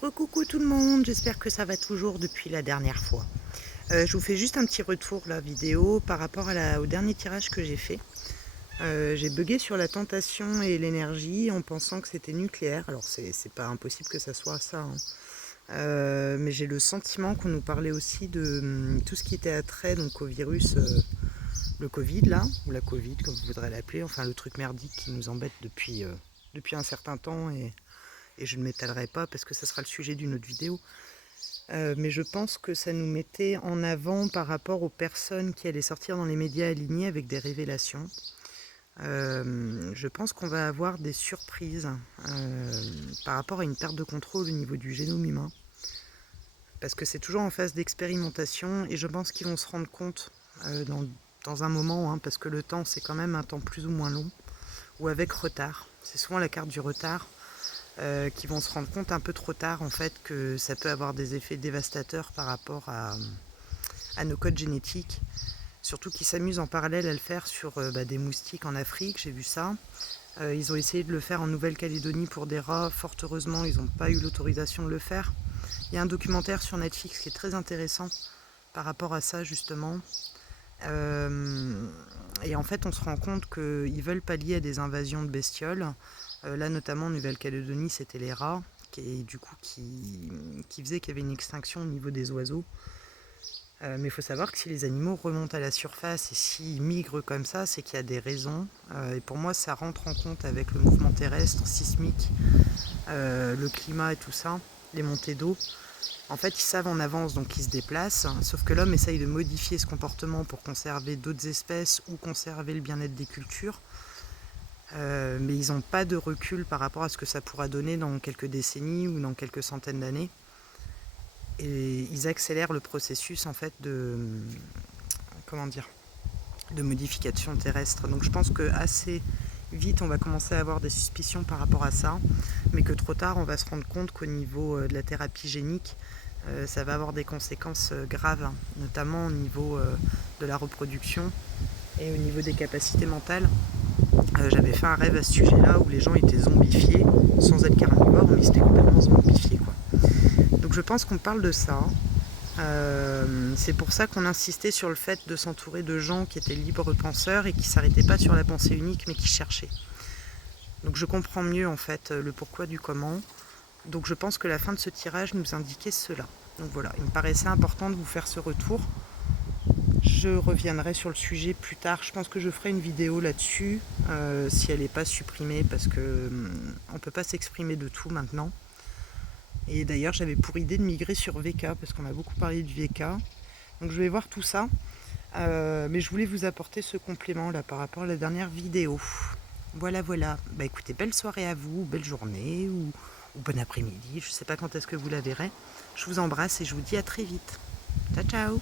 Recoucou tout le monde, j'espère que ça va toujours depuis la dernière fois. Je vous fais juste un petit retour la vidéo par rapport au dernier tirage que j'ai fait. J'ai bugué sur la tentation et l'énergie en pensant que c'était nucléaire. Alors c'est pas impossible que ça soit ça, hein. Mais j'ai le sentiment qu'on nous parlait aussi de tout ce qui était attrait donc au virus, le Covid là, ou la Covid comme vous voudrez l'appeler, enfin le truc merdique qui nous embête depuis un certain temps et je ne m'étalerai pas parce que ça sera le sujet d'une autre vidéo. Mais je pense que ça nous mettait en avant par rapport aux personnes qui allaient sortir dans les médias alignés avec des révélations. Je pense qu'on va avoir des surprises par rapport à une perte de contrôle au niveau du génome humain. Parce que c'est toujours en phase d'expérimentation et je pense qu'ils vont se rendre compte dans un moment, hein, parce que le temps c'est quand même un temps plus ou moins long, ou avec retard. C'est souvent la carte du retard. Qui vont se rendre compte un peu trop tard en fait que ça peut avoir des effets dévastateurs par rapport à nos codes génétiques, surtout qu'ils s'amusent en parallèle à le faire sur des moustiques en Afrique, j'ai vu ça. Ils ont essayé de le faire en Nouvelle-Calédonie pour des rats, fort heureusement ils n'ont pas eu l'autorisation de le faire. Il y a un documentaire sur Netflix qui est très intéressant par rapport à ça justement. Et en fait on se rend compte qu'ils veulent pallier à des invasions de bestioles. Là notamment en Nouvelle-Calédonie c'était les rats qui faisaient qu'il y avait une extinction au niveau des oiseaux. Mais il faut savoir que si les animaux remontent à la surface et s'ils migrent comme ça, c'est qu'il y a des raisons. Et pour moi ça rentre en compte avec le mouvement terrestre, sismique, le climat et tout ça, les montées d'eau. En fait, ils savent en avance, donc ils se déplacent, sauf que l'homme essaye de modifier ce comportement pour conserver d'autres espèces ou conserver le bien-être des cultures. Mais ils n'ont pas de recul par rapport à ce que ça pourra donner dans quelques décennies ou dans quelques centaines d'années. Et ils accélèrent le processus en fait de modification terrestre. Donc je pense que assez vite on va commencer à avoir des suspicions par rapport à ça, mais que trop tard on va se rendre compte qu'au niveau de la thérapie génique, ça va avoir des conséquences graves, hein, notamment au niveau de la reproduction et au niveau des capacités mentales. J'avais fait un rêve à ce sujet-là où les gens étaient zombifiés, sans être carnivores, mais ils étaient complètement zombifiés, quoi. Donc je pense qu'on parle de ça. C'est pour ça qu'on insistait sur le fait de s'entourer de gens qui étaient libres penseurs et qui ne s'arrêtaient pas sur la pensée unique, mais qui cherchaient. Donc je comprends mieux en fait le pourquoi du comment. Donc je pense que la fin de ce tirage nous indiquait cela. Donc voilà, il me paraissait important de vous faire ce retour. Je reviendrai sur le sujet plus tard. Je pense que je ferai une vidéo là-dessus, si elle n'est pas supprimée, parce que on ne peut pas s'exprimer de tout maintenant. Et d'ailleurs, j'avais pour idée de migrer sur VK, parce qu'on a beaucoup parlé du VK. Donc je vais voir tout ça. Mais je voulais vous apporter ce complément là par rapport à la dernière vidéo. Voilà, voilà. Bah écoutez, belle soirée à vous, belle journée, ou bon après-midi. Je ne sais pas quand est-ce que vous la verrez. Je vous embrasse et je vous dis à très vite. Ciao, ciao!